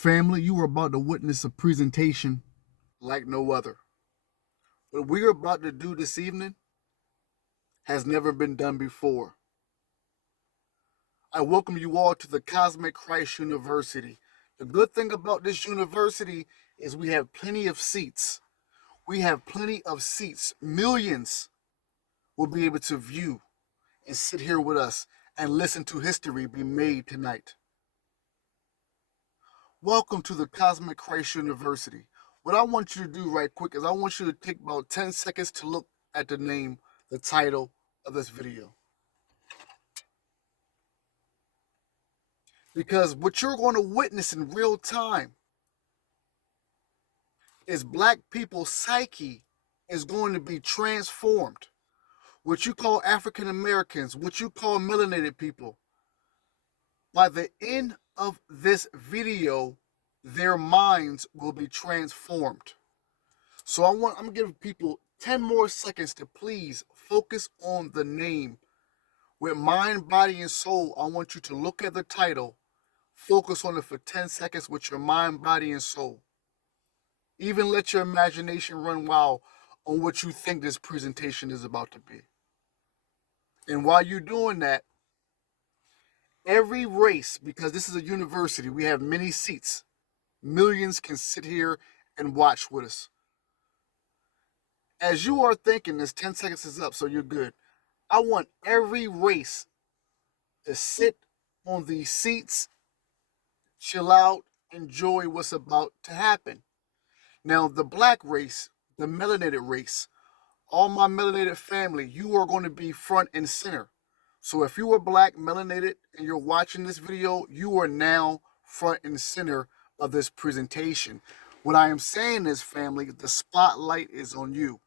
Family, you are about to witness a presentation like no other. What we are about to do this evening has never been done before. I welcome you all to the Cosmic Christ University. The good thing about this university is we have plenty of seats. We have plenty of seats. Millions will be able to view and sit here with us and listen to history be made tonight. Welcome to the Cosmic Christ University. What I want you to do right quick is I want you to take about 10 seconds to look at the name, the title of this video. Because what you're going to witness in real time is black people's psyche is going to be transformed. What you call African Americans, what you call melanated people, by the end of this video, their minds will be transformed. So I'm gonna give people 10 more seconds to please focus on the name. With mind, body, and soul, I want you to look at the title, focus on it for 10 seconds with your mind, body, and soul. Even let your imagination run wild on what you think this presentation is about to be. And while you're doing that, every race, because this is a university, we have many seats. Millions can sit here and watch with us. As you are thinking, this 10 seconds is up, so you're good. I want every race to sit on these seats, chill out, enjoy what's about to happen. Now, the black race, the melanated race, all my melanated family, you are going to be front and center. So if you are black, melanated, and you're watching this video, you are now front and center of this presentation. What I am saying is, family, the spotlight is on you.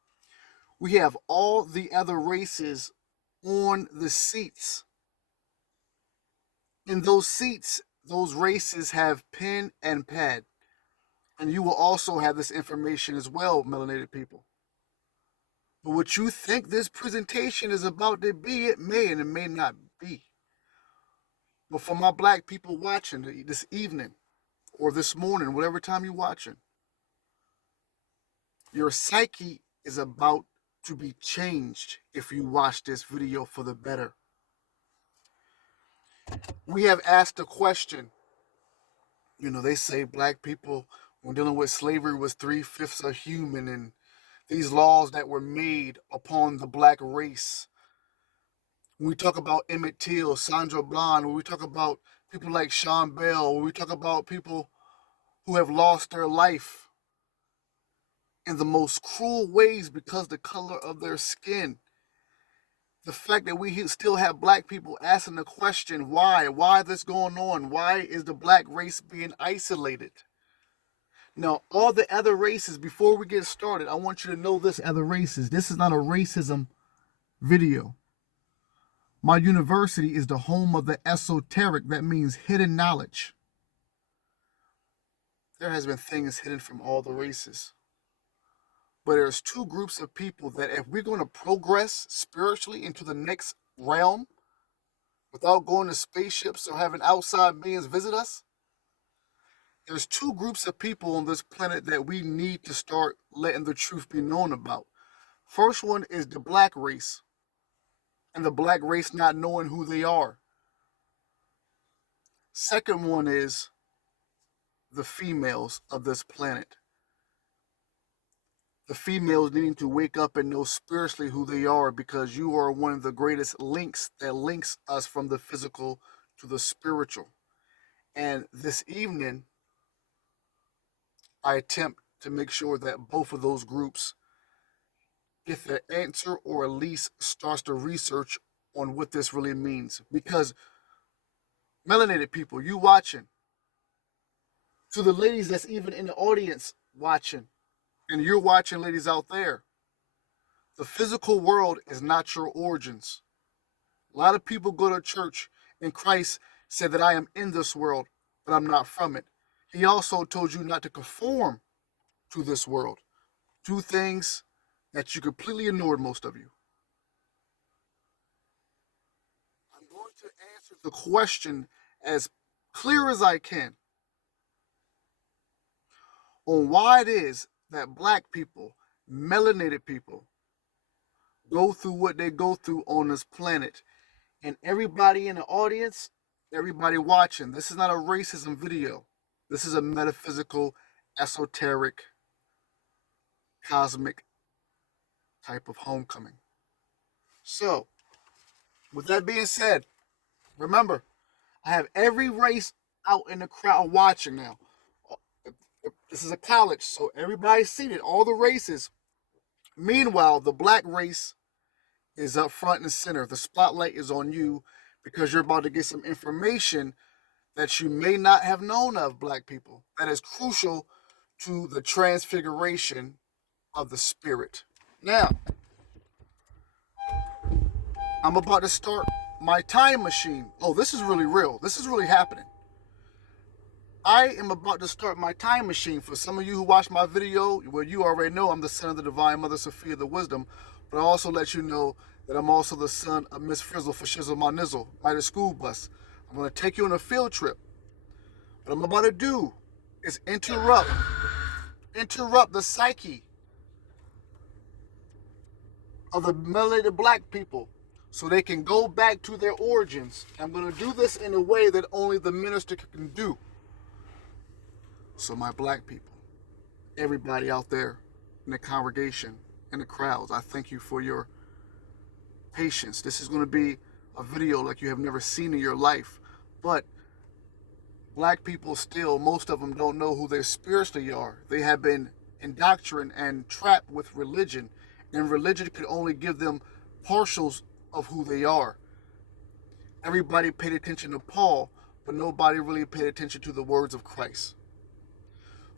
We have all the other races on the seats. In those seats, those races have pen and pad. And you will also have this information as well, melanated people. But what you think this presentation is about to be, it may and it may not be. But for my black people watching this evening or this morning, whatever time you're watching, your psyche is about to be changed if you watch this video for the better. We have asked a question. You know, they say black people, when dealing with slavery, was 3/5 of human, and these laws that were made upon the black race. When we talk about Emmett Till, Sandra Bland, when we talk about people like Sean Bell, when we talk about people who have lost their life in the most cruel ways because the color of their skin. The fact that we still have black people asking the question, why this going on? Why is the black race being isolated? Now, all the other races, before we get started, I want you to know this, other races. This is not a racism video. My university is the home of the esoteric. That means hidden knowledge. There has been things hidden from all the races. But there's two groups of people that if we're going to progress spiritually into the next realm without going to spaceships or having outside beings visit us, there's two groups of people on this planet that we need to start letting the truth be known about. First one is the black race, and the black race not knowing who they are. Second one is the females of this planet. The females needing to wake up and know spiritually who they are, because you are one of the greatest links that links us from the physical to the spiritual. And this evening, I attempt to make sure that both of those groups get the answer, or at least starts the research on what this really means. Because melanated people, you watching, to the ladies that's even in the audience watching, and you're watching, ladies out there, the physical world is not your origins. A lot of people go to church, and Christ said that I am in this world, but I'm not from it. He also told you not to conform to this world. Two things that you completely ignored, most of you. I'm going to answer the question as clear as I can. on why it is that black people, melanated people, go through what they go through on this planet. And everybody in the audience, everybody watching, this is not a racism video. This is a metaphysical, esoteric, cosmic type of homecoming. So, with that being said, remember, I have every race out in the crowd watching now. This is a college, so everybody's seated, all the races. Meanwhile, the black race is up front and center. The spotlight is on you because you're about to get some information that you may not have known of, black people, that is crucial to the transfiguration of the spirit. Now, I'm about to start my time machine. Oh, this is really real. This is really happening. I am about to start my time machine. For some of you who watch my video, well, you already know I'm the son of the Divine Mother Sophia the Wisdom, but I also let you know that I'm also the son of Miss Frizzle for Shizzle My Nizzle, by the school bus. I'm going to take you on a field trip. What I'm about to do is interrupt the psyche of the melanated black people so they can go back to their origins. I'm going to do this in a way that only the minister can do. So my black people, everybody out there in the congregation, in the crowds, I thank you for your patience. This is going to be a video like you have never seen in your life. But black people still, most of them don't know who they spiritually are. They have been indoctrinated and trapped with religion. And religion could only give them partials of who they are. Everybody paid attention to Paul, but nobody really paid attention to the words of Christ.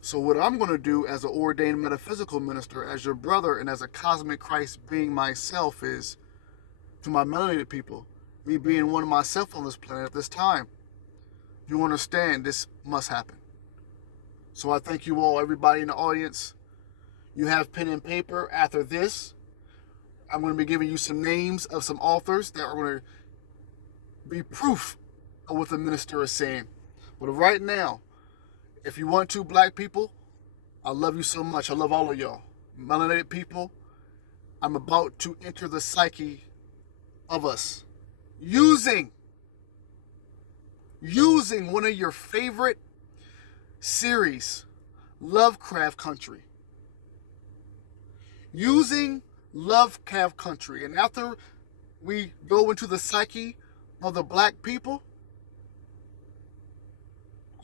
So what I'm going to do as an ordained metaphysical minister, as your brother, and as a cosmic Christ being myself, is to my melanated people, me being one of myself on this planet at this time, you understand this must happen. So I thank you all, everybody in the audience. You have pen and paper. After this, I'm going to be giving you some names of some authors that are going to be proof of what the minister is saying. But right now, if you want to, black people, I love you so much. I love all of y'all. Melanated people, I'm about to enter the psyche of us using one of your favorite series, Lovecraft Country. Using Lovecraft Country. And after we go into the psyche of the black people,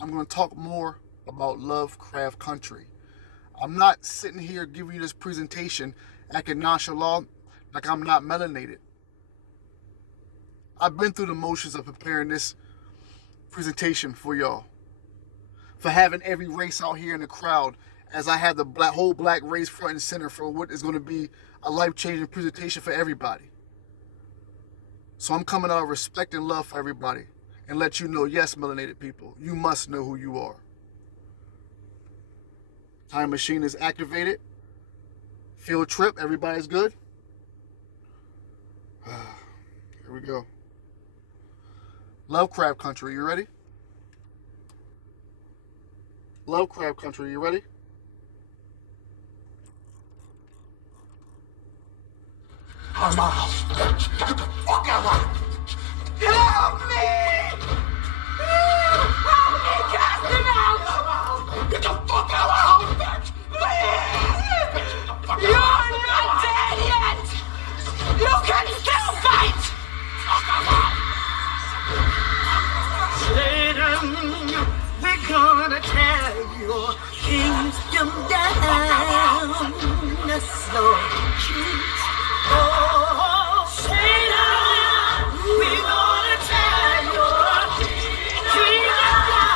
I'm going to talk more about Lovecraft Country. I'm not sitting here giving you this presentation acting nonchalant like I'm not melanated. I've been through the motions of preparing this presentation for y'all. For having every race out here in the crowd, as I have the whole black race front and center for what is going to be a life-changing presentation for everybody. So I'm coming out of respect and love for everybody and let you know, yes, melanated people, you must know who you are. Time machine is activated. Field trip, everybody's good? Here we go. Lovecraft Country, you ready? Lovecraft Country, you ready? I'm out. Get the fuck out of here. Help me! Help me! Cast him out! Get the fuck out of here, bitch! Please! You're not dead yet! You can still fight! Satan, we're gonna tear your kingdom down. So choose. Oh, Satan, we're gonna tear your kingdom down.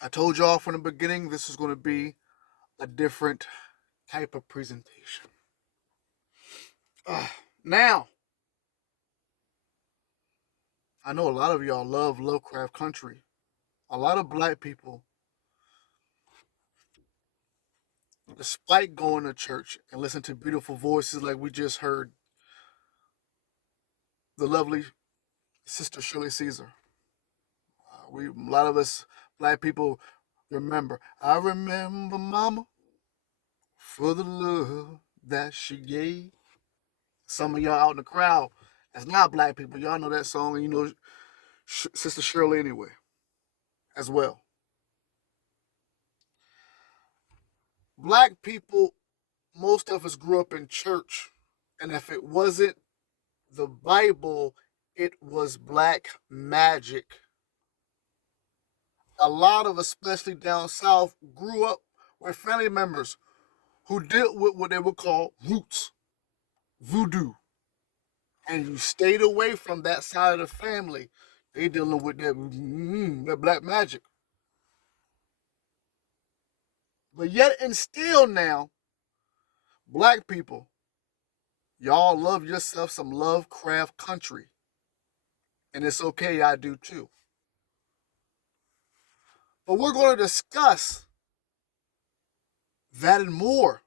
I told y'all from the beginning this is going to be a different type of presentation. Now, I know a lot of y'all love Lovecraft Country. A lot of black people, despite going to church and listening to beautiful voices like we just heard, the lovely Sister Shirley Caesar. A lot of us black people remember. I remember Mama for the love that she gave. Some of y'all out in the crowd, that's not black people. Y'all know that song, and you know Sister Shirley anyway, as well. Black people, most of us grew up in church, and if it wasn't the Bible, it was black magic. A lot of, especially down south, grew up with family members who dealt with what they would call roots, voodoo, and you stayed away from that side of the family. They dealing with that black magic. But yet and still now, black people, y'all love yourself some Lovecraft Country. And it's okay, I do too. But we're going to discuss that and more.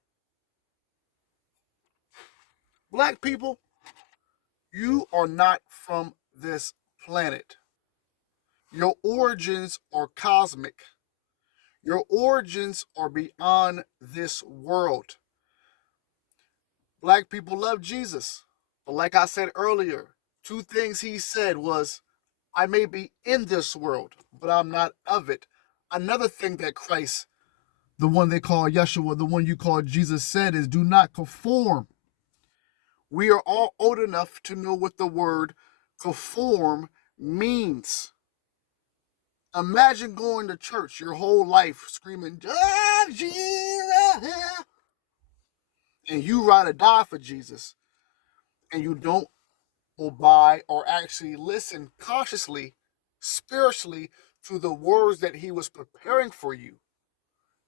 Black people, you are not from this planet. Your origins are cosmic. Your origins are beyond this world. Black people love Jesus. But like I said earlier, two things he said was, I may be in this world, but I'm not of it. Another thing that Christ, the one they call Yeshua, the one you call Jesus, said is, do not conform. We are all old enough to know what the word conform means. Imagine going to church your whole life screaming, ah, Jesus, and you ride or die for Jesus, and you don't obey or actually listen cautiously, spiritually, to the words that he was preparing for you.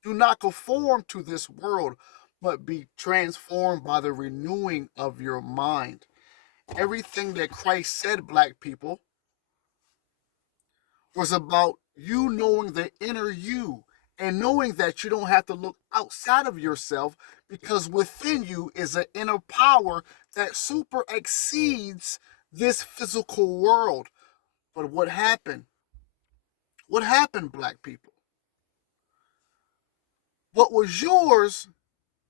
Do not conform to this world, but be transformed by the renewing of your mind. Everything that Christ said, black people, was about you knowing the inner you and knowing that you don't have to look outside of yourself, because within you is an inner power that super exceeds this physical world. But what happened? What happened, black people? What was yours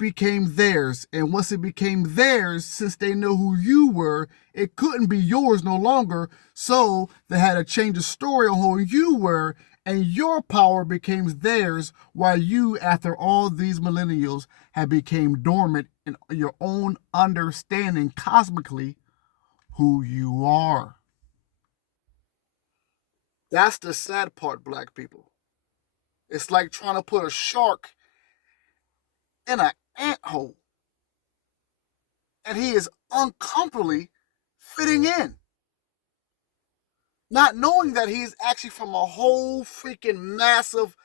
became theirs. And once it became theirs, since they know who you were, it couldn't be yours no longer. So they had to change the story on who you were, and your power became theirs, while you, after all these millennials, had became dormant in your own understanding cosmically who you are. That's the sad part, black people. It's like trying to put a shark in an ant hole, and he is uncomfortably fitting in, not knowing that he's actually from a whole freaking massive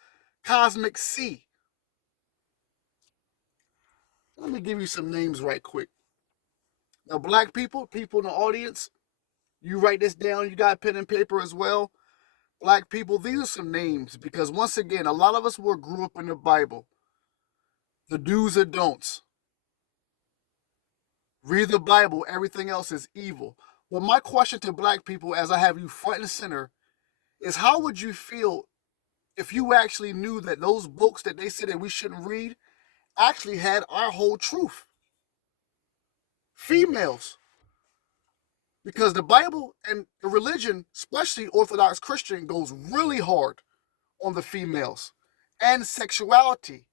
cosmic sea. Let me give you some names right quick. Now, black people, people in the audience, you write this down. You got pen and paper as well. Black people, these are some names, because once again, a lot of us grew up in the Bible. The do's and don'ts. Read the Bible, everything else is evil. But my question to black people, as I have you front and center, is how would you feel if you actually knew that those books that they said that we shouldn't read actually had our whole truth? Females. Because the Bible and the religion, especially Orthodox Christian, goes really hard on the females and sexuality.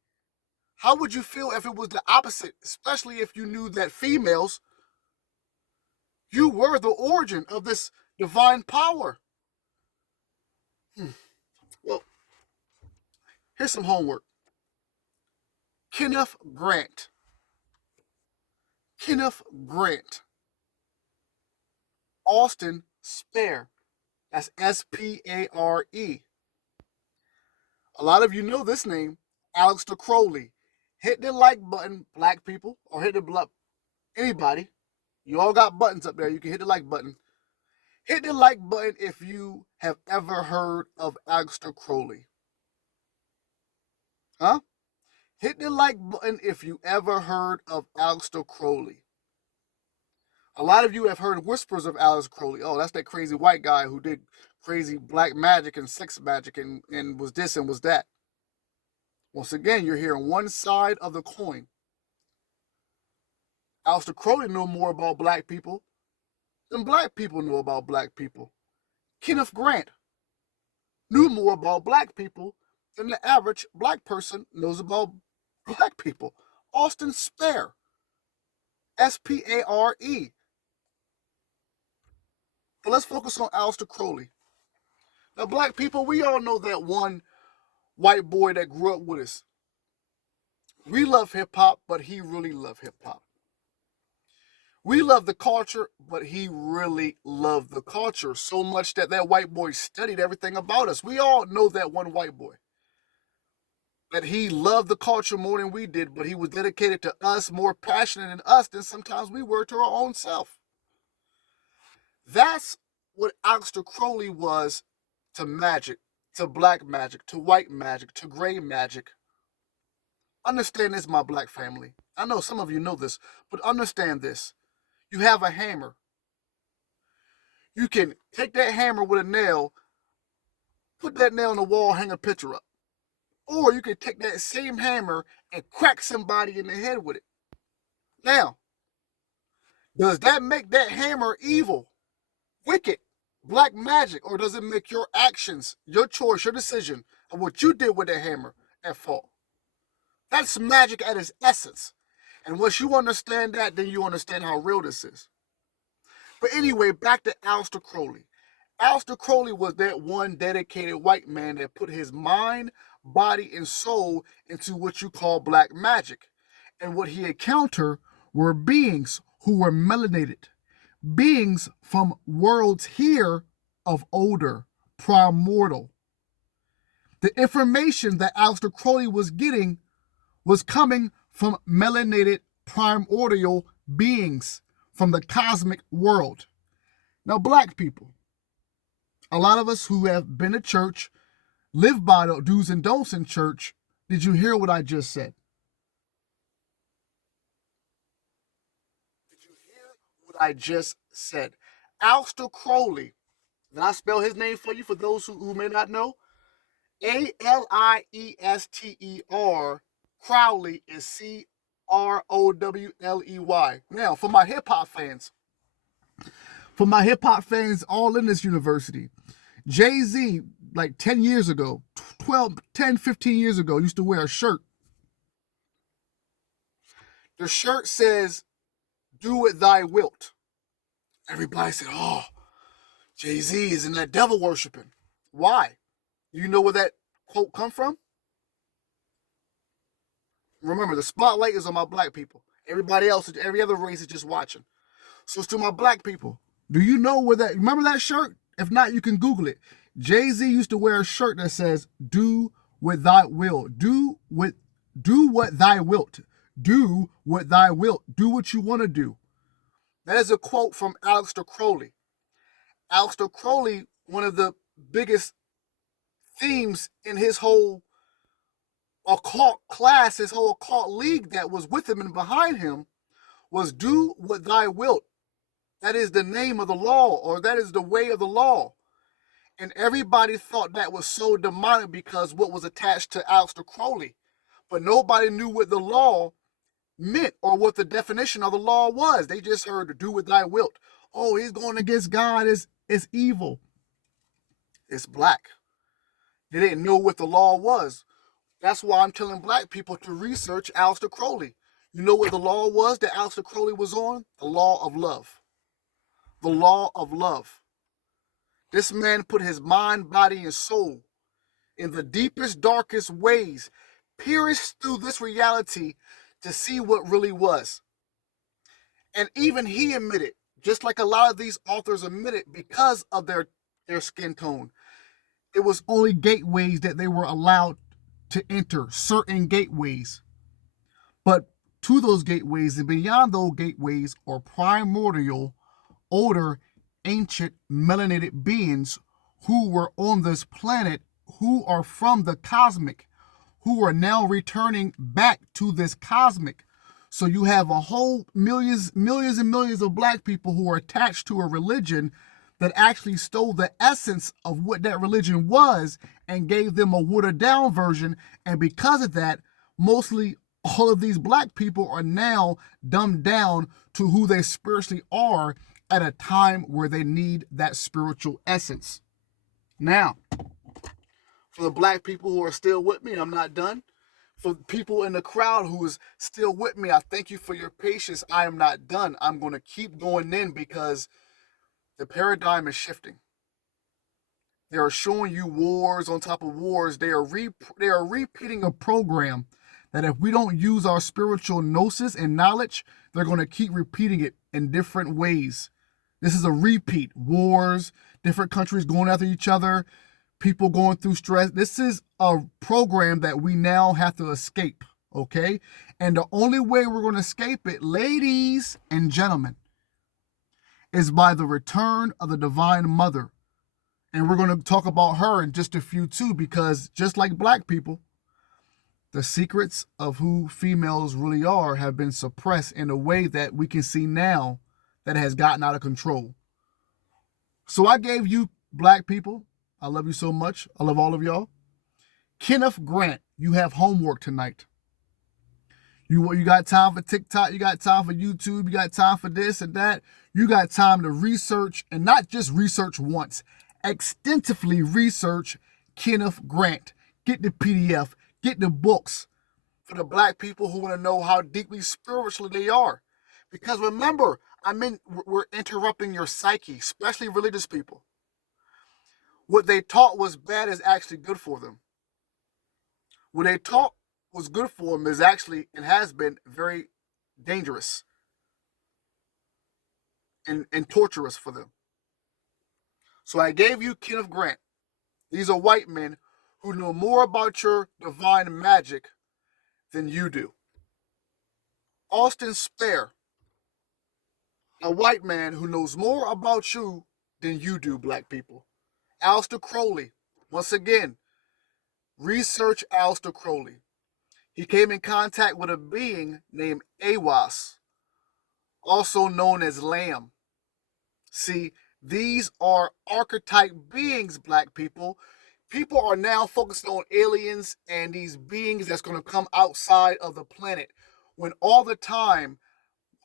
How would you feel if it was the opposite, especially if you knew that females, you were the origin of this divine power? Well, here's some homework. Kenneth Grant. Kenneth Grant. Austin Spare. That's Spare. A lot of you know this name, Aleister Crowley. Hit the like button, black people, or hit the anybody. You all got buttons up there. You can hit the like button. Hit the like button if you have ever heard of Aleister Crowley. Huh? Hit the like button if you ever heard of Aleister Crowley. A lot of you have heard whispers of Aleister Crowley. Oh, that's that crazy white guy who did crazy black magic and sex magic and was this and was that. Once again, you're hearing one side of the coin. Aleister Crowley knew more about black people than black people knew about black people. Kenneth Grant knew more about black people than the average black person knows about black people. Austin Spare, Spare. But let's focus on Aleister Crowley. Now, black people, we all know that one white boy that grew up with us. We love hip hop, but he really loved hip hop. We love the culture, but he really loved the culture so much that that white boy studied everything about us. We all know that one white boy. That he loved the culture more than we did, but he was dedicated to us, more passionate than us than sometimes we were to our own self. That's what Aleister Crowley was to magic, to black magic, to white magic, to gray magic. Understand this, my black family. I know some of you know this, but understand this. You have a hammer. You can take that hammer with a nail, put that nail on the wall, hang a picture up. Or you can take that same hammer and crack somebody in the head with it. Now, does that make that hammer evil, wicked, black magic, or does it make your actions, your choice, your decision of what you did with that hammer at fault? That's magic at its essence. And once you understand that, then you understand how real this is. But anyway, back to Aleister Crowley. Aleister Crowley was that one dedicated white man that put his mind, body, and soul into what you call black magic. And what he encountered were beings who were melanated, beings from worlds here of older, primordial. The information that Aleister Crowley was getting was coming from melanated primordial beings from the cosmic world. Now, black people, a lot of us who have been to church, live by the do's and don'ts in church, did you hear what I just said? Did you hear what I just said? Aleister Crowley, did I spell his name for you for those who may not know? Aliester. Crowley is Crowley. Now, for my hip hop fans all in this university, Jay-Z, like 10 years ago, 15 years ago, used to wear a shirt. The shirt says, "Do what thy wilt." Everybody said, oh, Jay-Z is in that devil worshiping. Why? You know where that quote come from? Remember, the spotlight is on my black people. Everybody else, every other race is just watching. So it's to my black people. Do you know where that, remember that shirt? If not, you can Google it. Jay-Z used to wear a shirt that says, "Do what thy will. Do what thy wilt. Do what thy wilt. Do what you want to do." That is a quote from Aleister Crowley. Aleister Crowley, one of the biggest themes in his whole occult class, his whole occult league that was with him and behind him, was "do what thy wilt." That is the name of the law, or that is the way of the law. And everybody thought that was so demonic because what was attached to Aleister Crowley. But nobody knew what the law meant or what the definition of the law was. They just heard "do what thy wilt." Oh, he's going against God. It's evil. It's black. They didn't know what the law was. That's why I'm telling black people to research Aleister Crowley. You know what the law was that Aleister Crowley was on? The law of love. The law of love. This man put his mind, body, and soul in the deepest, darkest ways, pierced through this reality to see what really was. And even he admitted, just like a lot of these authors admitted, because of their skin tone, it was only gateways that they were allowed to enter certain gateways. But to those gateways and beyond those gateways are primordial, older, ancient, melanated beings who were on this planet, who are from the cosmic, who are now returning back to this cosmic. So you have a whole millions and millions of black people who are attached to a religion that actually stole the essence of what that religion was and gave them a watered down version. And because of that, mostly all of these black people are now dumbed down to who they spiritually are at a time where they need that spiritual essence. Now, for the black people who are still with me, I'm not done. For people in the crowd who is still with me, I thank you for your patience. I am not done. I'm going to keep going in because the paradigm is shifting. They are showing you wars on top of wars. They are repeating a program that if we don't use our spiritual gnosis and knowledge, they're going to keep repeating it in different ways. This is a repeat. Wars, different countries going after each other, people going through stress. This is a program that we now have to escape, okay? And the only way we're going to escape it, ladies and gentlemen, is by the return of the Divine Mother. And we're going to talk about her in just a few too, because just like black people, the secrets of who females really are have been suppressed in a way that we can see now that has gotten out of control. So I gave you black people, I love you so much. I love all of y'all. Kenneth Grant, you have homework tonight. You got time for TikTok, you got time for YouTube, you got time for this and that. You got time to research, and not just research once, extensively research Kenneth Grant. Get the PDF, get the books for the black people who want to know how deeply spiritual they are. Because remember, we're interrupting your psyche, especially religious people. What they taught was bad is actually good for them. What they taught was good for them is actually, and has been, very dangerous and torturous for them. So I gave you Kenneth Grant. These are white men who know more about your divine magic than you do. Austin Spare, a white man who knows more about you than you do, black people. Aleister Crowley, once again, research Aleister Crowley. He came in contact with a being named Aiwass, also known as Lamb. See, these are archetype beings, black people. People are now focused on aliens and these beings that's going to come outside of the planet, when all the time,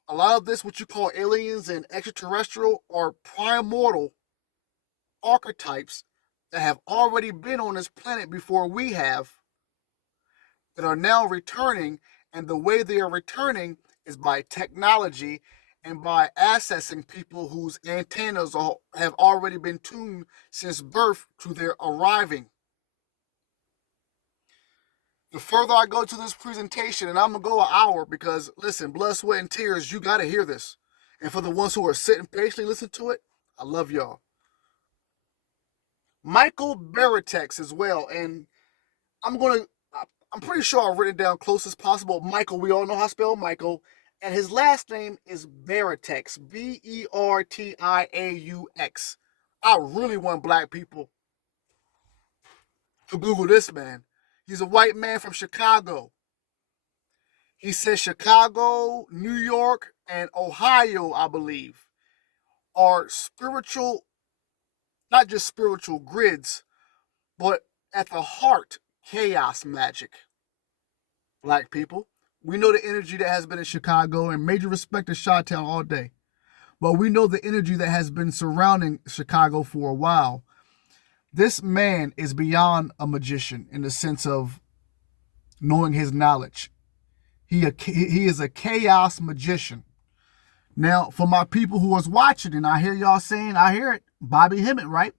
a lot of this, what you call aliens and extraterrestrial, are primordial archetypes that have already been on this planet before we have, that are now returning. And the way they are returning is by technology and by accessing people whose antennas have already been tuned since birth to their arriving. The further I go to this presentation, and I'm going to go an hour because, listen, blood, sweat, and tears, you got to hear this. And for the ones who are sitting patiently listening to it, I love y'all. Michael Baratex as well, and I'm pretty sure I've written it down close as possible. Michael, we all know how to spell Michael. And his last name is Baratex, Bertiaux. I really want black people to Google this man. He's a white man from Chicago. He says Chicago, New York, and Ohio, I believe, are spiritual, not just spiritual grids, but at the heart, chaos magic. Black people, we know the energy that has been in Chicago, and major respect to Chi-Town all day. But we know the energy that has been surrounding Chicago for a while. This man is beyond a magician in the sense of knowing his knowledge. He is a chaos magician. Now, for my people who was watching, and I hear y'all saying, I hear it, Bobby Hemmett, right?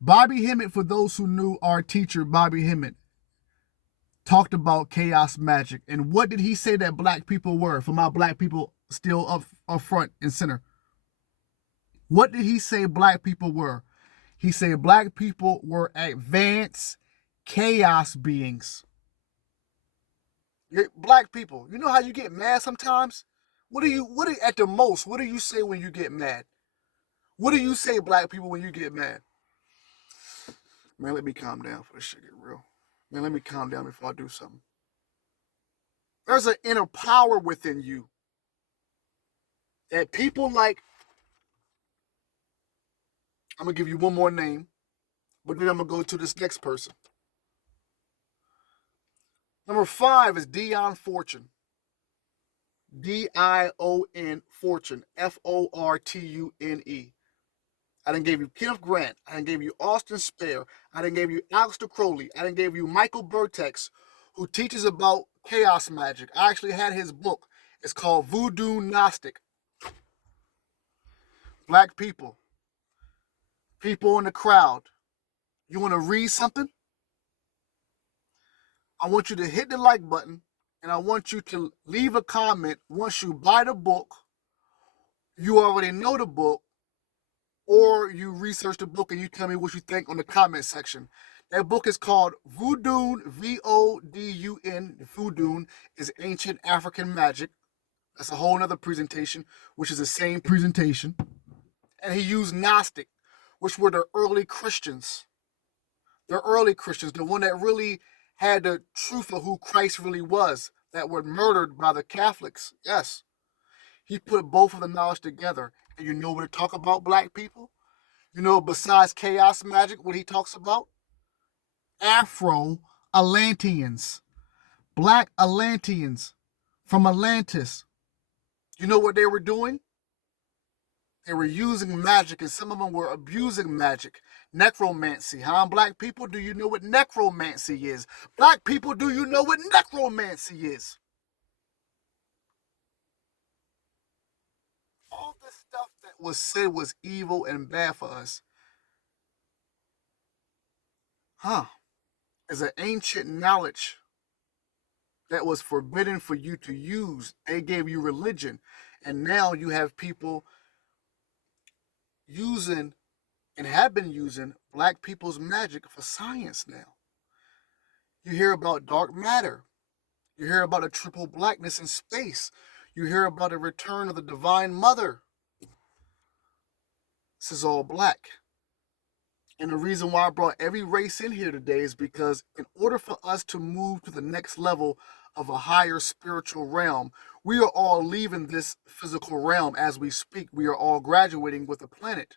Bobby Hemmett, for those who knew our teacher, Bobby Hemmett, talked about chaos magic. And what did he say that black people were? For my black people still up front and center. What did he say black people were? He said black people were advanced chaos beings. Black people, you know how you get mad sometimes? At the most, what do you say when you get mad? What do you say, black people, when you get mad? Man, let me calm down for this shit get real. Man, let me calm down before I do something. There's an inner power within you that people like. I'm going to give you one more name, but then I'm going to go to this next person. Number 5 is Dion Fortune. Dion Fortune. Fortune. I done gave you Kenneth Grant. I done gave you Austin Spare. I done gave you Aleister Crowley. I done gave you Michael Burtex, who teaches about chaos magic. I actually had his book. It's called Voodoo Gnostic. Black people. People in the crowd. You want to read something? I want you to hit the like button, and I want you to leave a comment once you buy the book, you already know the book, or you research the book and you tell me what you think on the comment section. That book is called Voodoo, Vodun. Voodoo is ancient African magic. That's a whole other presentation, which is the same presentation. And he used Gnostic, which were the early Christians. The early Christians, the one that really had the truth of who Christ really was, that were murdered by the Catholics. Yes. He put both of the knowledge together. And you know what to talk about, black people? You know, besides chaos magic, what he talks about? Afro-Atlanteans. Black Atlanteans from Atlantis. You know what they were doing? They were using magic, and some of them were abusing magic. Necromancy. Huh? Black people, do you know what necromancy is? Black people, do you know what necromancy is? All the stuff that was said was evil and bad for us. Is an ancient knowledge that was forbidden for you to use. They gave you religion. And now you have people using and have been using black people's magic for science now. You hear about dark matter. You hear about a triple blackness in space. You hear about the return of the Divine Mother. This is all black. And the reason why I brought every race in here today is because in order for us to move to the next level of a higher spiritual realm, we are all leaving this physical realm as we speak. We are all graduating with the planet.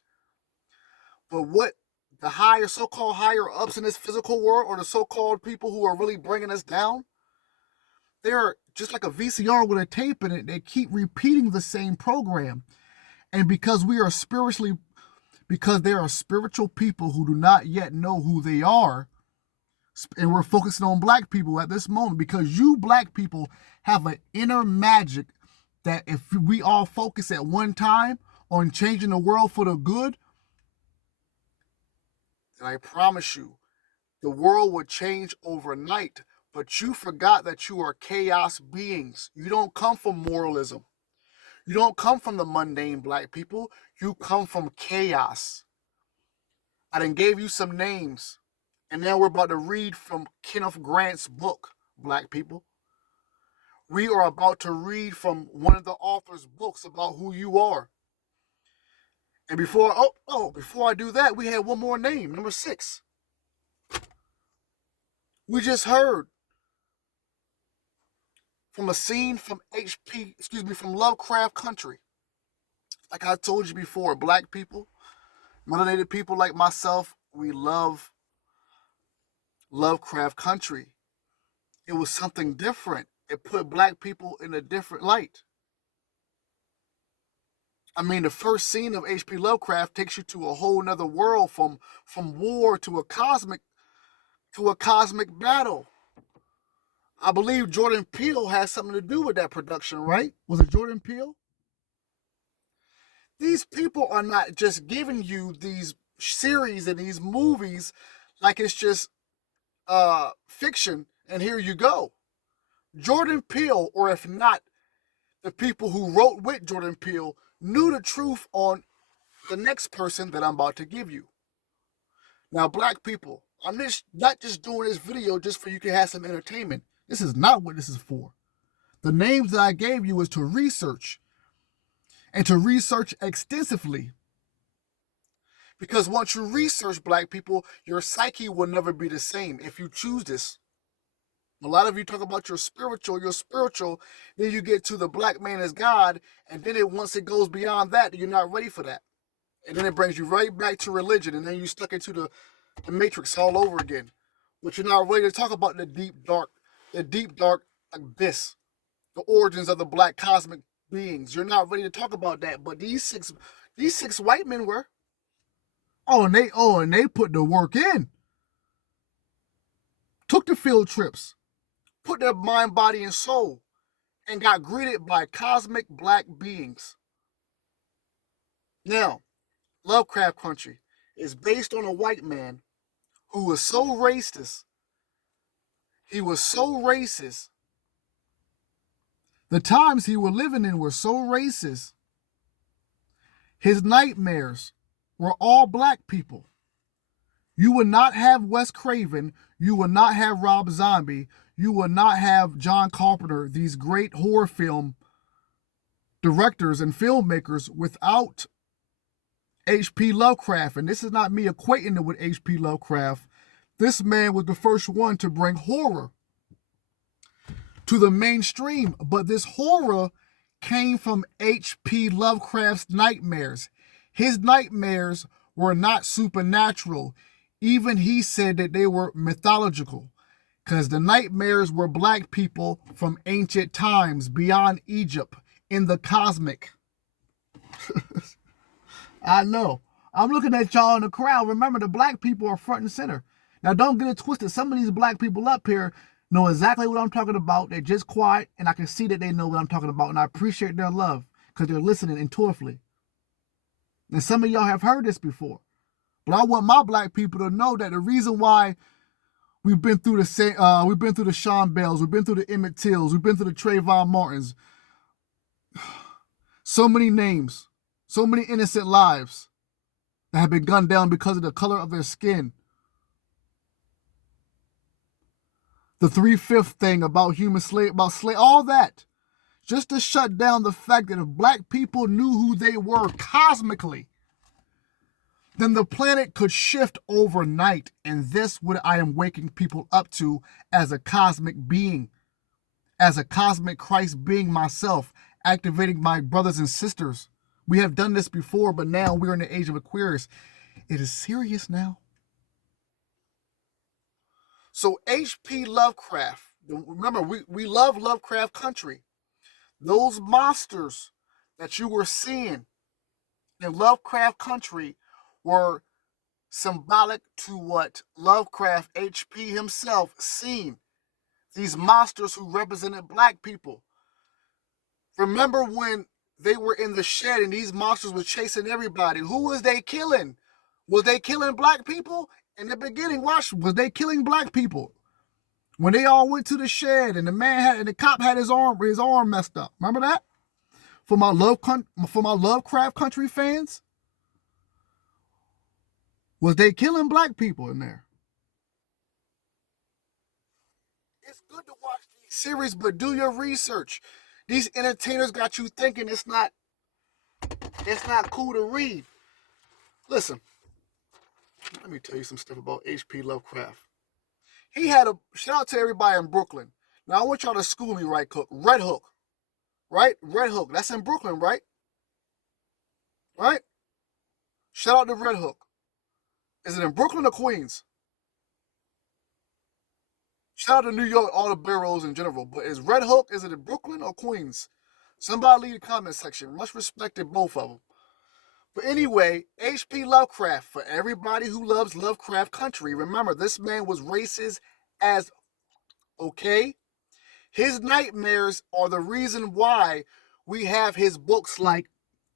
But what the higher, so-called higher ups in this physical world, or the so-called people who are really bringing us down, they're just like a VCR with a tape in it. They keep repeating the same program. And because there are spiritual people who do not yet know who they are, and we're focusing on black people at this moment, because you black people have an inner magic that if we all focus at one time on changing the world for the good, and I promise you, the world will change overnight. But you forgot that you are chaos beings. You don't come from moralism. You don't come from the mundane black people. You come from chaos. I done gave you some names. And now we're about to read from Kenneth Grant's book, black people. We are about to read from one of the author's books about who you are. And before I do that, we had one more name, number 6. We just heard from a scene from from Lovecraft Country. Like I told you before, black people, melanated people like myself, we love Lovecraft Country. It was something different. It put black people in a different light. I mean, the first scene of H.P. Lovecraft takes you to a whole nother world, from war to a cosmic battle. I believe Jordan Peele has something to do with that production, right? Was it Jordan Peele? These people are not just giving you these series and these movies like it's just fiction and here you go. Jordan Peele, or if not, the people who wrote with Jordan Peele, knew the truth on the next person that I'm about to give you. Now, black people, I'm not just doing this video just for you to have some entertainment. This is not what this is for. The names that I gave you is to research, and to research extensively. Because once you research black people, your psyche will never be the same if you choose this. A lot of you talk about your spiritual, then you get to the black man as God, and then once it goes beyond that, you're not ready for that. And then it brings you right back to religion, and then you're stuck into the matrix all over again. But you're not ready to talk about the deep dark abyss, the origins of the black cosmic beings. You're not ready to talk about that. But these six white men were. And they put the work in. Took the field trips, put their mind, body, and soul, and got greeted by cosmic black beings. Now, Lovecraft Country is based on a white man who was so racist. He was so racist. The times he was living in were so racist. His nightmares were all black people. You would not have Wes Craven. You would not have Rob Zombie. You would not have John Carpenter, these great horror film directors and filmmakers, without H.P. Lovecraft. And this is not me equating it with H.P. Lovecraft. This man was the first one to bring horror to the mainstream. But this horror came from H.P. Lovecraft's nightmares. His nightmares were not supernatural. Even he said that they were mythological, because the nightmares were black people from ancient times beyond Egypt in the cosmic. I know. I'm looking at y'all in the crowd. Remember, the black people are front and center. Now, don't get it twisted. Some of these black people up here know exactly what I'm talking about. They're just quiet, and I can see that they know what I'm talking about, and I appreciate their love because they're listening intuitively. And some of y'all have heard this before. But I want my black people to know that the reason why we've been through the Sean Bells, we've been through the Emmett Tills, we've been through the Trayvon Martins, so many names, so many innocent lives that have been gunned down because of the color of their skin. The 3/5 thing about human slave, all that, just to shut down the fact that if black people knew who they were cosmically, then the planet could shift overnight. And this what I am waking people up to as a cosmic being, as a cosmic Christ being myself, activating my brothers and sisters. We have done this before, but now we're in the age of Aquarius. It is serious now. So H.P. Lovecraft, remember, we love Lovecraft Country. Those monsters that you were seeing in Lovecraft Country were symbolic to what Lovecraft, H.P. himself, seen. These monsters who represented black people. Remember when they were in the shed and these monsters were chasing everybody? Who was they killing? Was they killing black people? In the beginning, was they killing black people? When they all went to the shed and the cop had his arm messed up. Remember that? For my Lovecraft Country fans, was they killing black people in there? It's good to watch these series, but do your research. These entertainers got you thinking it's not cool to read. Listen, let me tell you some stuff about H.P. Lovecraft. He had a shout out to everybody in Brooklyn. Now I want y'all to school me right quick. Red Hook. Right? Red Hook. That's in Brooklyn, right? Right? Shout out to Red Hook. Is it in Brooklyn or Queens? Shout out to New York, all the boroughs in general. But is Red Hook, is it in Brooklyn or Queens? Somebody leave the comment section. Much respect to both of them. But anyway, H.P. Lovecraft, for everybody who loves Lovecraft Country, remember, this man was racist as, okay? His nightmares are the reason why we have his books like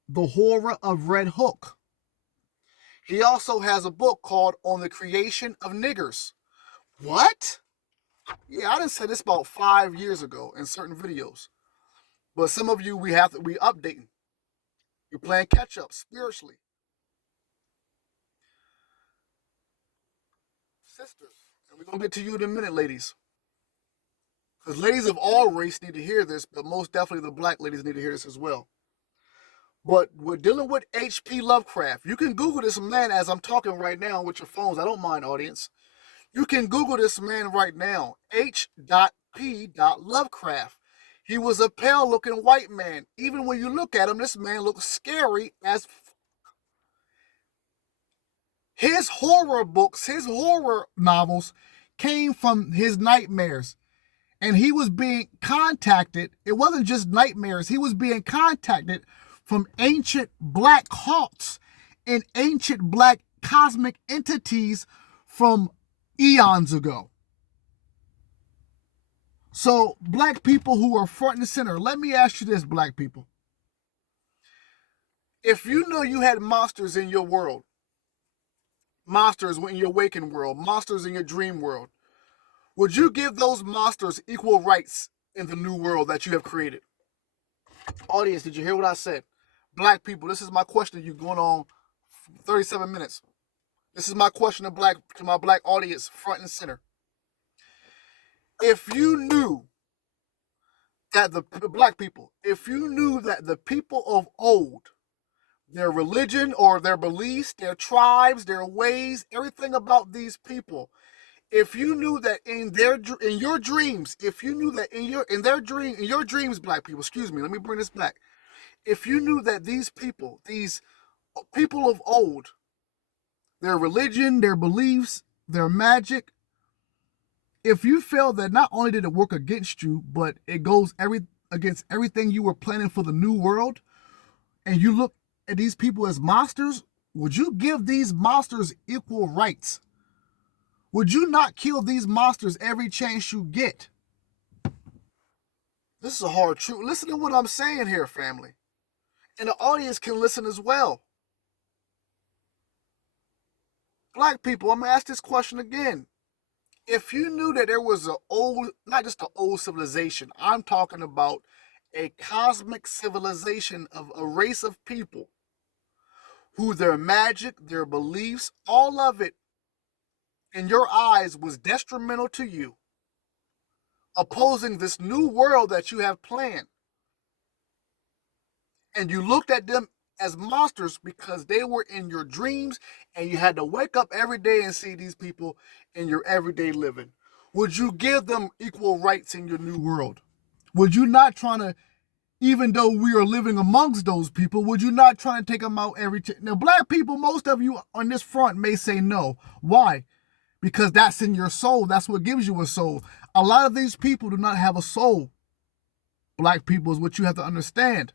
The Horror of Red Hook. He also has a book called On the Creation of Niggers. What? Yeah, I done said this about 5 years ago in certain videos. But some of you, we updating. You're playing catch up spiritually. Sisters, and we're going to get to you in a minute, ladies. Because ladies of all race need to hear this, but most definitely the black ladies need to hear this as well. But we're dealing with H.P. Lovecraft. You can Google this man as I'm talking right now with your phones. I don't mind, audience. You can Google this man right now. H.P. Lovecraft. He was a pale-looking white man. Even when you look at him, this man looks scary as his horror books, his horror novels came from his nightmares. And he was being contacted. It wasn't just nightmares. He was being contacted from ancient black cults and ancient black cosmic entities from eons ago. So, black people who are front and center, let me ask you this, black people. If you know you had monsters in your world, monsters in your waking world, monsters in your dream world, would you give those monsters equal rights in the new world that you have created? Audience, did you hear what I said? Black people, this is my question to you going on 37 minutes. This is my question to my black audience, front and center. If you knew that the black people, if you knew that the people of old, their religion or their beliefs, their tribes, their ways, everything about these people, if you knew that in your dreams, if you knew that in your dreams, black people, excuse me, let me bring this back. If you knew that these people of old, their religion, their beliefs, their magic, if you felt that not only did it work against you, but it goes against everything you were planning for the new world, and you look at these people as monsters, would you give these monsters equal rights? Would you not kill these monsters every chance you get? This is a hard truth. Listen to what I'm saying here, family. And the audience can listen as well. Black people, I'm going to ask this question again. If you knew that there was not just an old civilization, I'm talking about a cosmic civilization of a race of people who their magic, their beliefs, all of it in your eyes was detrimental to you, opposing this new world that you have planned. And you looked at them as monsters because they were in your dreams and you had to wake up every day and see these people in your everyday living. Would you give them equal rights in your new world? Would you not try to, even though we are living amongst those people, would you not try to take them out every time? Now, black people, most of you on this front may say no. Why? Because that's in your soul. That's what gives you a soul. A lot of these people do not have a soul. Black people is what you have to understand.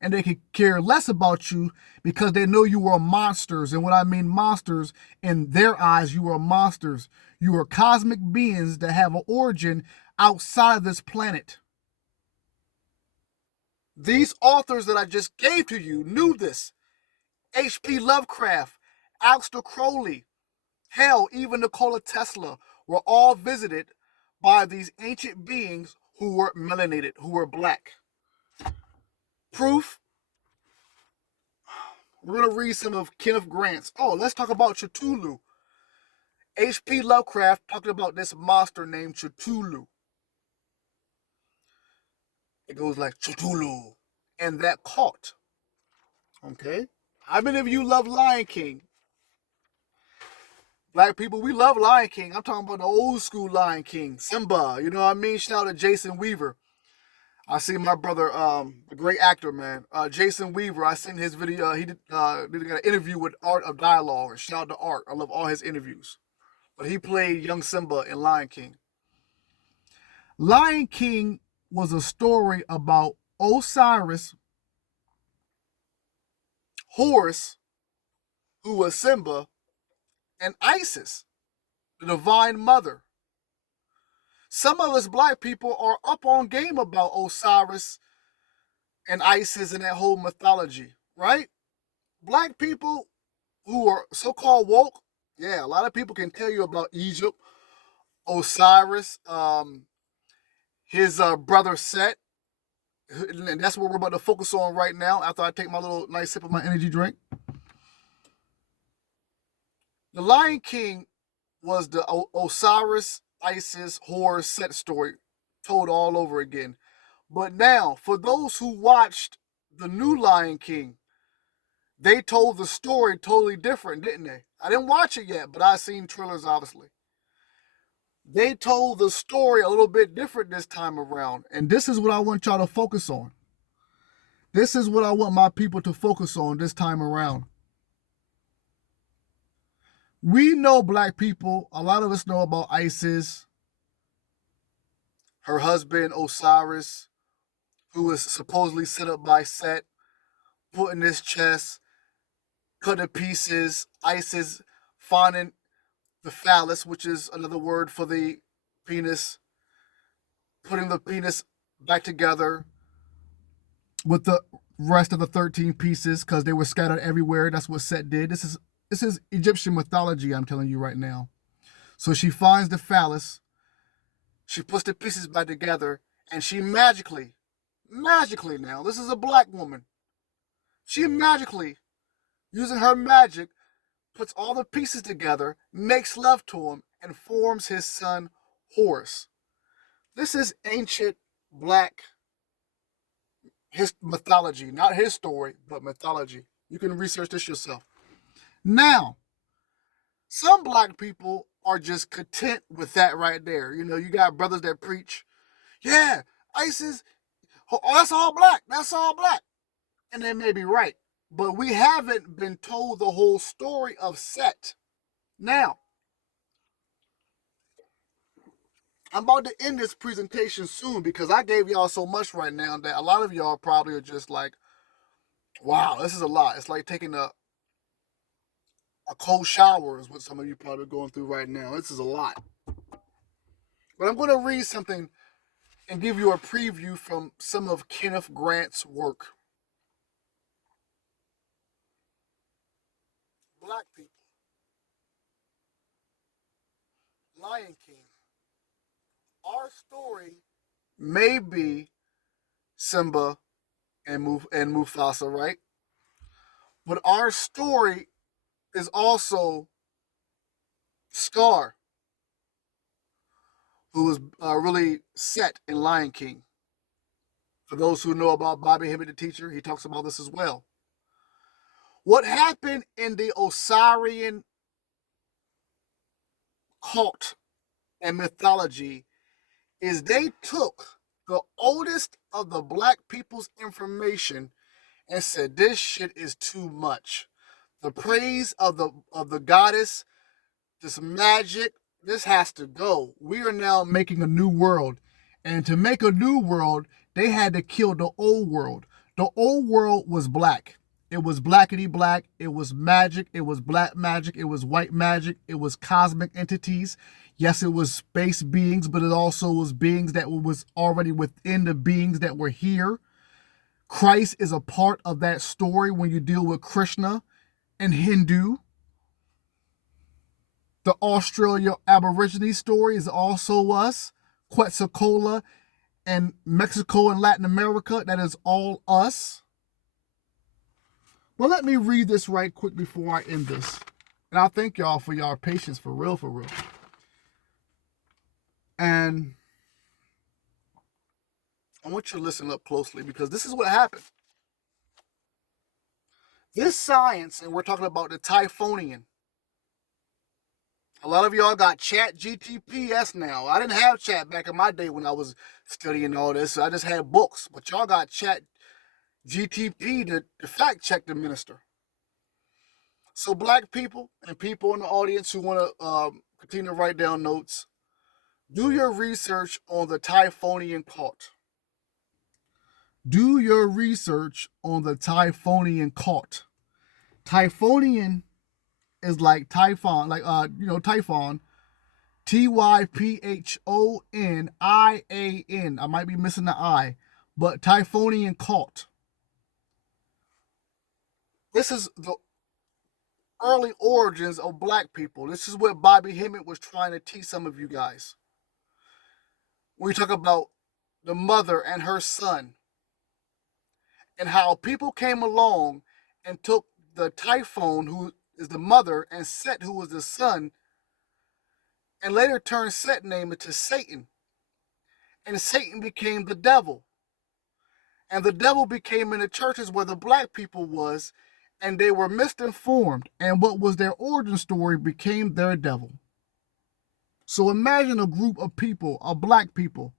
And they could care less about you because they know you are monsters. And when I mean monsters, in their eyes, you are monsters. You are cosmic beings that have an origin outside of this planet. These authors that I just gave to you knew this. H.P. Lovecraft, Aleister Crowley, hell, even Nikola Tesla were all visited by these ancient beings who were melanated, who were black. Proof. We're going to read some of Kenneth Grant's. Oh, let's talk about Cthulhu. H.P. Lovecraft talking about this monster named Cthulhu. It goes like Cthulhu. And that cult. Okay? How many of you love Lion King? Black people, we love Lion King. I'm talking about the old school Lion King. Simba. You know what I mean? Shout out to Jason Weaver. I see my brother, the great actor, man, Jason Weaver. I seen his video. He did an interview with Art of Dialogue. And shout out to Art. I love all his interviews. But he played young Simba in Lion King. Lion King was a story about Osiris, Horus, who was Simba, and Isis, the divine mother. Some of us black people are up on game about Osiris and Isis and that whole mythology, right? Black people who are so-called woke, yeah, a lot of people can tell you about Egypt, Osiris, his brother Set, and that's what we're about to focus on right now after I take my little nice sip of my energy drink. The Lion King was the Osiris, Isis, Horus, Set story told all over again. But now, for those who watched the new Lion King, they told the story totally different, didn't they? I didn't watch it yet, but I've seen trailers, obviously. They told the story a little bit different this time around. And this is what I want y'all to focus on. This is what I want my people to focus on this time around. We know black people, a lot of us know about Isis, her husband Osiris, who was supposedly set up by Set, put in his chest, cut to pieces, Isis finding the phallus, which is another word for the penis, putting the penis back together with the rest of the 13 pieces because they were scattered everywhere. That's what Set did. This is Egyptian mythology, I'm telling you right now. So she finds the phallus, she puts the pieces back together, and she magically now, this is a black woman, she magically, using her magic, puts all the pieces together, makes love to him, and forms his son Horus. This is ancient black mythology, not his story, but mythology. You can research this yourself. Now, some black people are just content with that right there. You know, you got brothers that preach, yeah, ISIS, oh, that's all black, that's all black. And they may be right, but we haven't been told the whole story of Set. Now, I'm about to end this presentation soon because I gave y'all so much right now that a lot of y'all probably are just like, wow, this is a lot. It's like taking a cold shower is what some of you probably are going through right now. This is a lot. But I'm going to read something and give you a preview from some of Kenneth Grant's work. Black people. Lion King. Our story may be Simba and Mufasa, right? But our story is also Scar, who was really Set in Lion King. For those who know about Bobby Hemmett, the teacher, he talks about this as well. What happened in the Osirian cult and mythology is they took the oldest of the black people's information and said, this shit is too much. The praise of the goddess, this magic, this has to go. We are now making a new world. And to make a new world, they had to kill the old world. The old world was black. It was blackety black. It was magic. It was black magic. It was white magic. It was cosmic entities. Yes, it was space beings, but it also was beings that was already within the beings that were here. Christ is a part of that story when you deal with Krishna and Hindu. The Australia Aborigine story is also us. Quetzalcoatl and Mexico and Latin America, that is all us. Well, let me read this right quick before I end this. And I thank y'all for y'all patience, for real, for real. And I want you to listen up closely because this is what happened. This science, and we're talking about the Typhonian. A lot of y'all got Chat GTPS now. I didn't have Chat back in my day when I was studying all this. So I just had books. But y'all got Chat GTP to fact check the minister. So black people and people in the audience who want to continue to write down notes, do your research on the Typhonian cult. Do your research on the Typhonian cult. Typhonian is like Typhon, like Typhon, Typhonian. I might be missing the I, but Typhonian cult. This is the early origins of black people. This is what Bobby Hemmett was trying to teach some of you guys. We talk about the mother and her son, and how people came along and took the Typhon, who is the mother, and Set, who was the son, and later turned Set name into Satan. and Satan became the devil. And the devil became in the churches where the black people was, and they were misinformed, and what was their origin story became their devil. So imagine a group of people, of black people,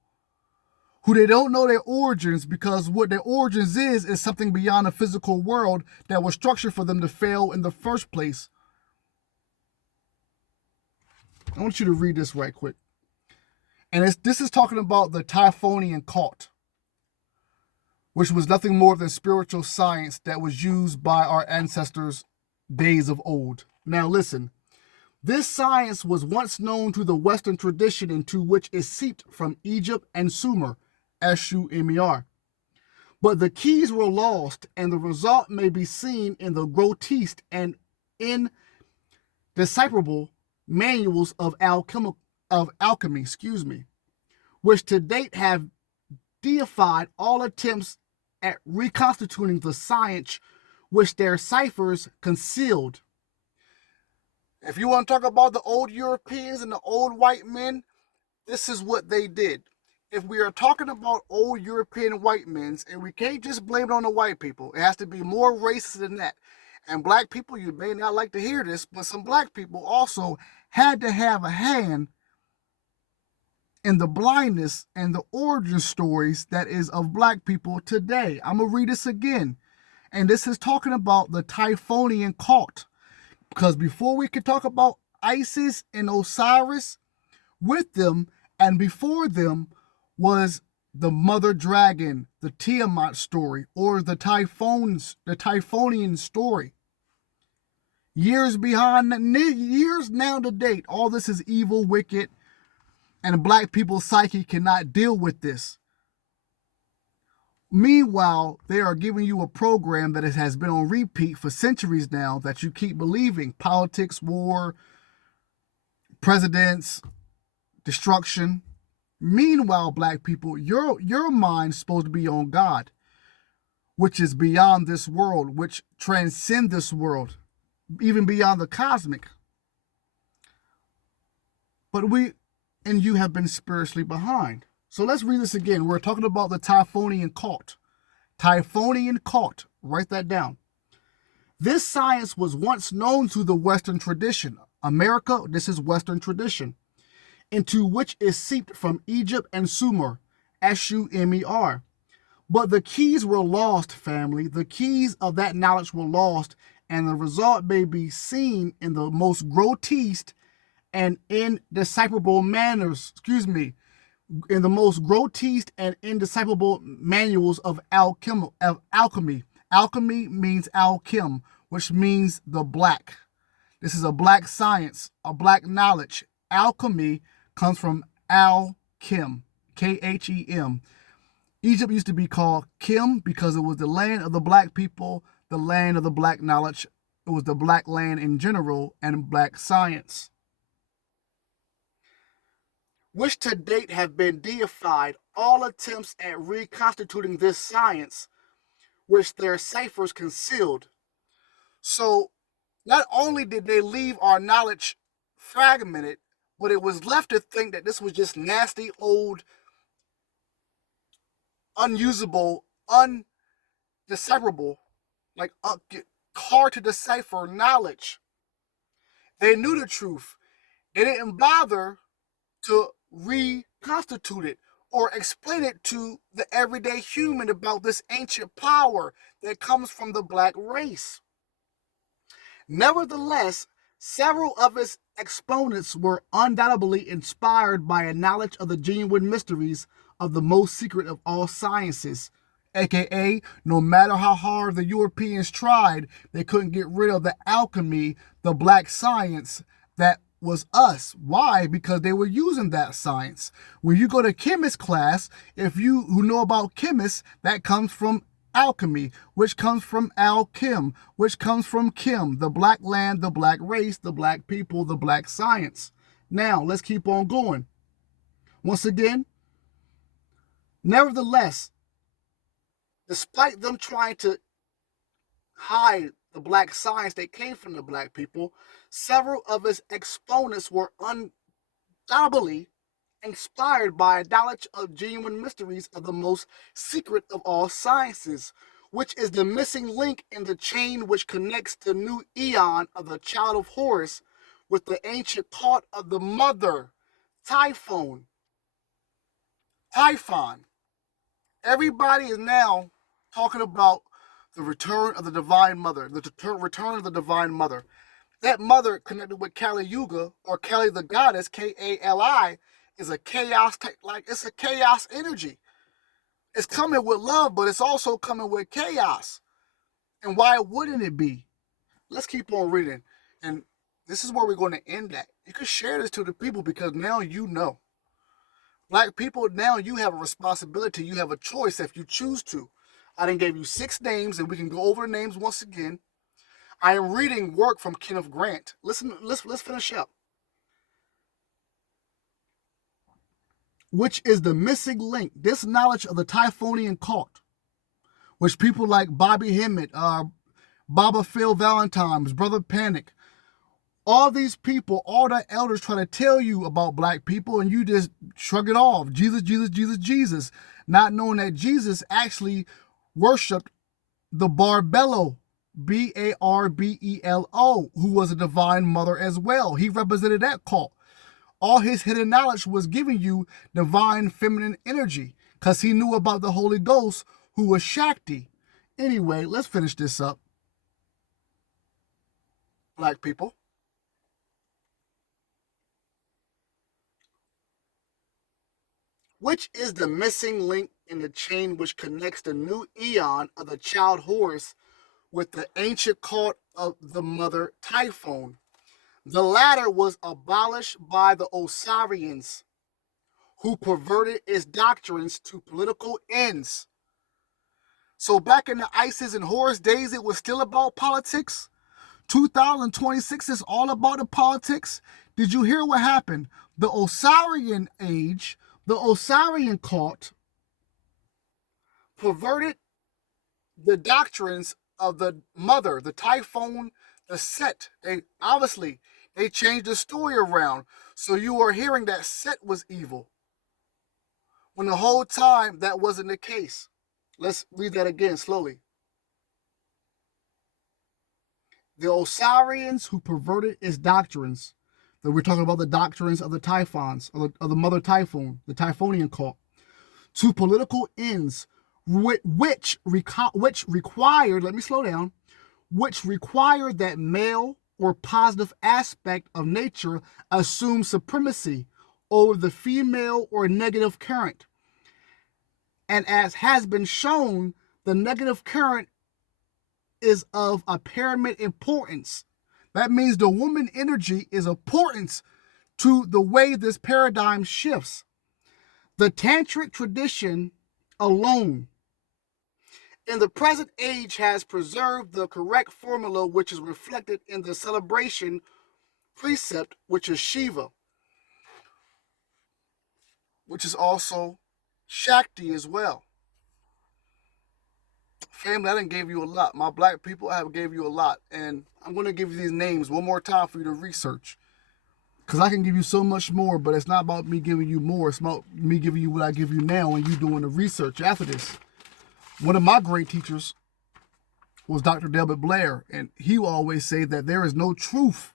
who they don't know their origins, because what their origins is something beyond the physical world that was structured for them to fail in the first place. I want you to read this right quick. And this is talking about the Typhonian cult, which was nothing more than spiritual science that was used by our ancestors days of old. Now listen, this science was once known to the Western tradition, into which it seeped from Egypt and Sumer, Sumer. But the keys were lost, and the result may be seen in the grotesque and indecipherable manuals of alchemy, which to date have deified all attempts at reconstituting the science which their ciphers concealed. If you want to talk about the old Europeans and the old white men, this is what they did. If we are talking about old European white men, and we can't just blame it on the white people, it has to be more racist than that. And black people, you may not like to hear this, but some black people also had to have a hand in the blindness and the origin stories that is of black people today. I'm going to read this again. And this is talking about the Typhonian cult. Because before we could talk about Isis and Osiris, with them and before them was the mother dragon, the Tiamat story, or the Typhonian story. Years now to date, all this is evil, wicked, and black people's psyche cannot deal with this. Meanwhile, they are giving you a program that has been on repeat for centuries now that you keep believing. Politics, war, presidents, destruction. Meanwhile, black people, your mind's supposed to be on God, which is beyond this world, which transcends this world, even beyond the cosmic. But we and you have been spiritually behind. So let's read this again. We're talking about the Typhonian cult. Typhonian cult. Write that down. This science was once known to the Western tradition. America, this is Western tradition, into which it seeped from Egypt and Sumer, Sumer. But the keys were lost, family. The keys of that knowledge were lost, and the result may be seen in the most grotesque and indecipherable in the most grotesque and indecipherable manuals of alchemy. Alchemy means alchem, which means the black. This is a black science, a black knowledge. Alchemy comes from al-Kim, Khem. Egypt used to be called Kim because it was the land of the black people, the land of the black knowledge. It was the black land in general and black science, which to date have been deified all attempts at reconstituting this science, which their ciphers concealed. So not only did they leave our knowledge fragmented, but it was left to think that this was just nasty, old, unusable, undecipherable, like hard to decipher knowledge. They knew the truth. They didn't bother to reconstitute it or explain it to the everyday human about this ancient power that comes from the black race. Nevertheless, several of its exponents were undoubtedly inspired by a knowledge of the genuine mysteries of the most secret of all sciences, aka no matter how hard the Europeans tried, they couldn't get rid of the alchemy, the black science that was us. Why? Because they were using that science. When you go to chemist class, if you who know about chemists, that comes from alchemy, which comes from al-Kim, which comes from Kim, the black land, the black race, the black people, the black science. Now, let's keep on going. Once again, nevertheless, despite them trying to hide the black science that came from the black people, several of its exponents were undoubtedly inspired by a knowledge of genuine mysteries of the most secret of all sciences, which is the missing link in the chain which connects the new eon of the child of Horus with the ancient part of the mother, Typhon. Typhon. Everybody is now talking about the return of the Divine Mother, the return of the Divine Mother. That mother connected with Kali Yuga, or Kali the goddess, Kali, is a chaos, it's a chaos energy. It's coming with love, but it's also coming with chaos. And why wouldn't it be? Let's keep on reading. And this is where we're going to end at. You can share this to the people because now you know. Black people, now you have a responsibility. You have a choice if you choose to. I done gave you 6 names, and we can go over the names once again. I am reading work from Kenneth Grant. Listen, let's finish up. Which is the missing link, this knowledge of the Typhonian cult, which people like Bobby Hemmett, Baba Phil Valentine's, Brother Panic, all these people, all the elders try to tell you about black people, and you just shrug it off. Jesus, Jesus, Jesus, Jesus. Not knowing that Jesus actually worshipped the Barbelo, Barbelo, who was a divine mother as well. He represented that cult. All his hidden knowledge was giving you divine feminine energy because he knew about the Holy Ghost, who was Shakti. Anyway, let's finish this up. Black people. Which is the missing link in the chain which connects the new eon of the child Horus with the ancient cult of the mother Typhon. The latter was abolished by the Osirians, who perverted its doctrines to political ends. So back in the Isis and Horus days, it was still about politics. 2026 is all about the politics. Did you hear what happened? The Osirian age, the Osirian cult, perverted the doctrines of the mother, the Typhon, the Set. They changed the story around. So you are hearing that Set was evil, when the whole time that wasn't the case. Let's read that again slowly. The Osirians who perverted its doctrines, that we're talking about the doctrines of the Typhons, of the mother Typhon, the Typhonian cult, to political ends, which required, let me slow down, which required that male or positive aspect of nature assume supremacy over the female or negative current. And as has been shown, the negative current is of a paramount importance. That means the woman energy is important to the way this paradigm shifts. The tantric tradition alone in the present age has preserved the correct formula, which is reflected in the celebration precept, which is Shiva, which is also Shakti as well. Family, I done gave you a lot. My black people, I have gave you a lot. And I'm going to give you these names one more time for you to research. Because I can give you so much more, but it's not about me giving you more. It's about me giving you what I give you now and you doing the research after this. One of my great teachers was Dr. Delbert Blair. And he will always say that there is no truth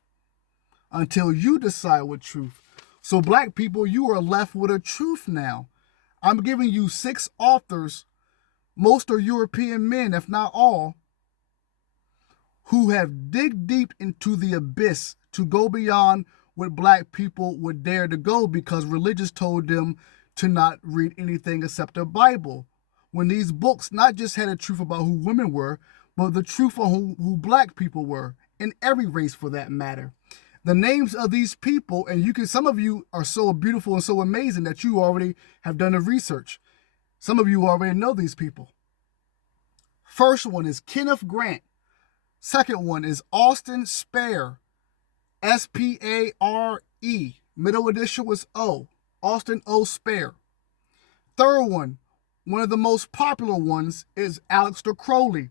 until you decide what truth. So black people, you are left with a truth now. I'm giving you 6 authors. Most are European men, if not all, who have digged deep into the abyss to go beyond what black people would dare to go because religious told them to not read anything except the Bible. When these books not just had a truth about who women were, but the truth on who black people were, in every race for that matter. The names of these people, and some of you are so beautiful and so amazing that you already have done the research. Some of you already know these people. First one is Kenneth Grant. Second one is Austin Spare. Spare. Middle initial was O. Austin O. Spare. Third one of the most popular ones, is Aleister Crowley.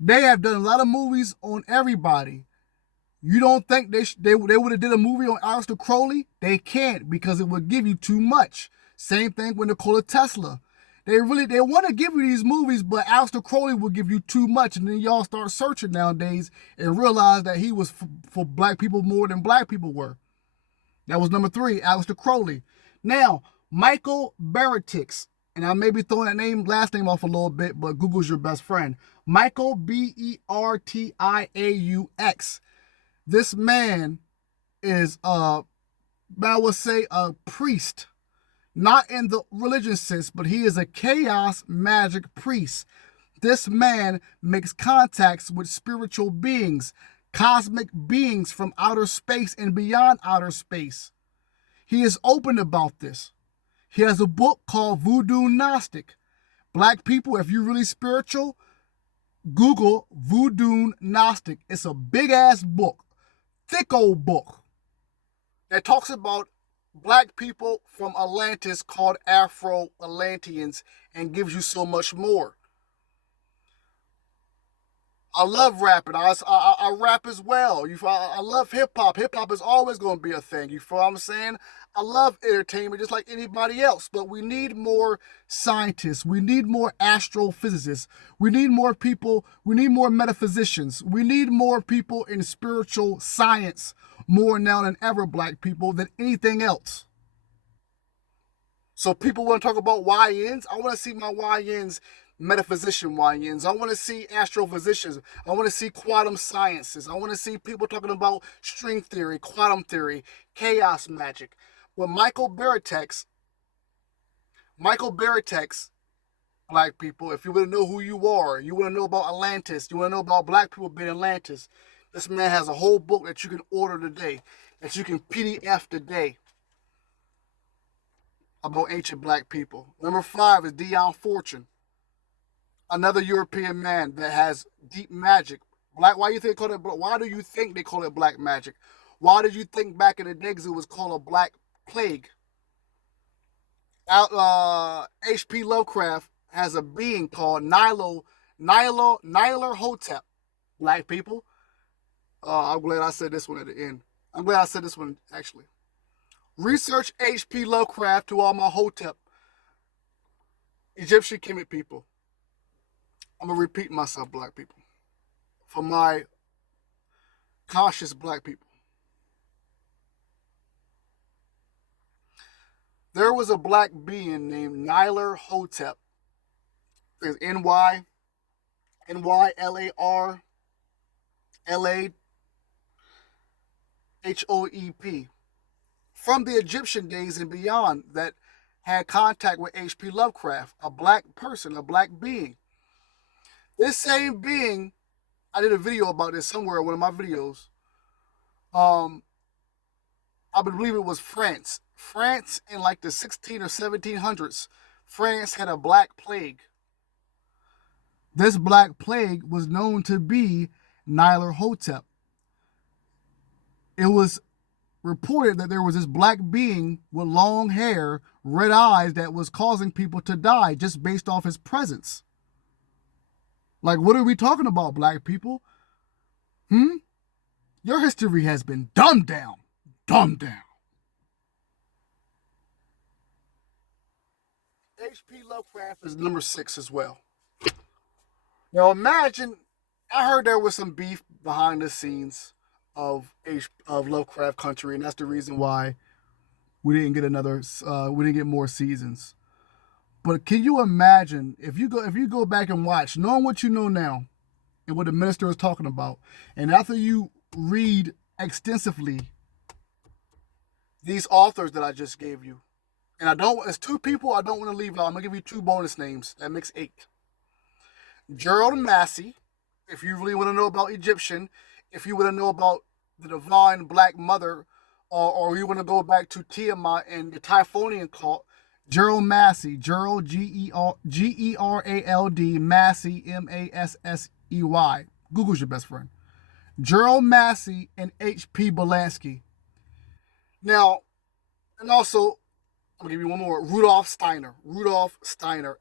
They have done a lot of movies on everybody. You don't think they would have did a movie on Aleister Crowley? They can't, because it would give you too much. Same thing with Nikola Tesla. They want to give you these movies, but Aleister Crowley will give you too much, and then y'all start searching nowadays and realize that he was for black people more than black people were. That was number 3, Aleister Crowley. Now, Michael Beretix, and I may be throwing that last name off a little bit, but Google's your best friend. Michael Bertiaux. This man is I would say a priest, not in the religion sense, but he is a chaos magic priest. This man makes contacts with spiritual beings, cosmic beings from outer space and beyond outer space. He is open about this. He has a book called Voodoo Gnostic. Black people, if you're really spiritual, Google Voodoo Gnostic. It's a big ass book. Thick old book that talks about black people from Atlantis called Afro-Atlanteans and gives you so much more. I love rapping. I rap as well. I love hip-hop. Hip-hop is always going to be a thing. You feel what I'm saying? I love entertainment just like anybody else, but we need more scientists. We need more astrophysicists. We need more people. We need more metaphysicians. We need more people in spiritual science more now than ever, black people, than anything else. So people want to talk about YNs. I want to see my YNs, metaphysician YNs. I want to see astrophysicians. I want to see quantum sciences. I want to see people talking about string theory, quantum theory, chaos magic. But Michael Beretix, black people, if you want to know who you are, you want to know about Atlantis, you want to know about black people being Atlantis, this man has a whole book that you can order today, that you can PDF today about ancient black people. Number 5 is Dion Fortune, another European man that has deep magic. Why do you think they call it black magic? Why did you think back in the days it was called a black plague? H.P. Lovecraft has a being called Nyler Hotep. Black people. I'm glad I said this one at the end. I'm glad I said this one, actually. Research H.P. Lovecraft to all my Hotep, Egyptian Kemet people. I'm going to repeat myself, black people. For my conscious black people. There was a black being named Nyler Hotep. There's Nylarlahotep. From the Egyptian days and beyond, that had contact with H.P. Lovecraft, a black person, a black being. This same being, I did a video about this somewhere in one of my videos. I believe it was France. France in like the 16 or 1700s, France had a black plague. This black plague was known to be Nyler Hotep. It was reported that there was this black being with long hair, red eyes, that was causing people to die just based off his presence. Like, what are we talking about, black people? Your history has been dumbed down. Dumbed down. H.P. Lovecraft is number 6 as well. Now imagine, I heard there was some beef behind the scenes of Lovecraft Country, and that's the reason why we didn't get more seasons. But can you imagine if you go back and watch, knowing what you know now and what the minister is talking about, and after you read extensively these authors that I just gave you, and it's 2 people I don't want to leave out. I'm going to give you 2 bonus names. That makes 8. Gerald Massey, if you really want to know about Egyptian, if you want to know about the divine black mother, or you want to go back to Tiamat and the Typhonian cult, Gerald Massey, Gerald Gerald, Massey, Massey. Google's your best friend. Gerald Massey and H.P. Belansky. Now, and also, I'm going to give you one more. Rudolf Steiner, Steiner.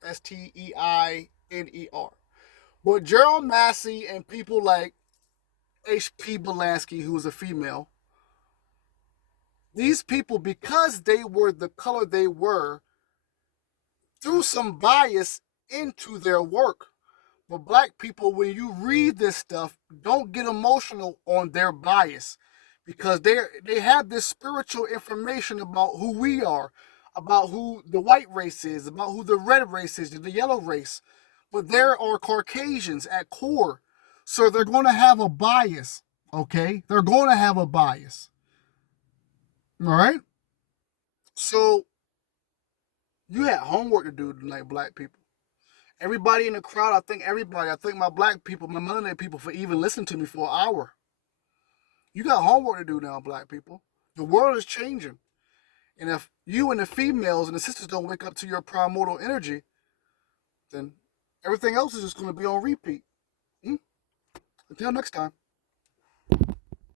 But Gerald Massey and people like H.P. Belansky, who was a female. These people, because they were the color they were, threw some bias into their work. But black people, when you read this stuff, don't get emotional on their bias, because they have this spiritual information about who we are, about who the white race is, about who the red race is, the yellow race. But there are Caucasians at core, so they're going to have a bias. Okay, they're going to have a bias. All right. So you had homework to do tonight, black people. Everybody in the crowd, I thank my black people, my melanated people, for even listening to me for an hour. You got homework to do now, black people. The world is changing. And if you and the females and the sisters don't wake up to your primordial energy, then everything else is just going to be on repeat. Until next time.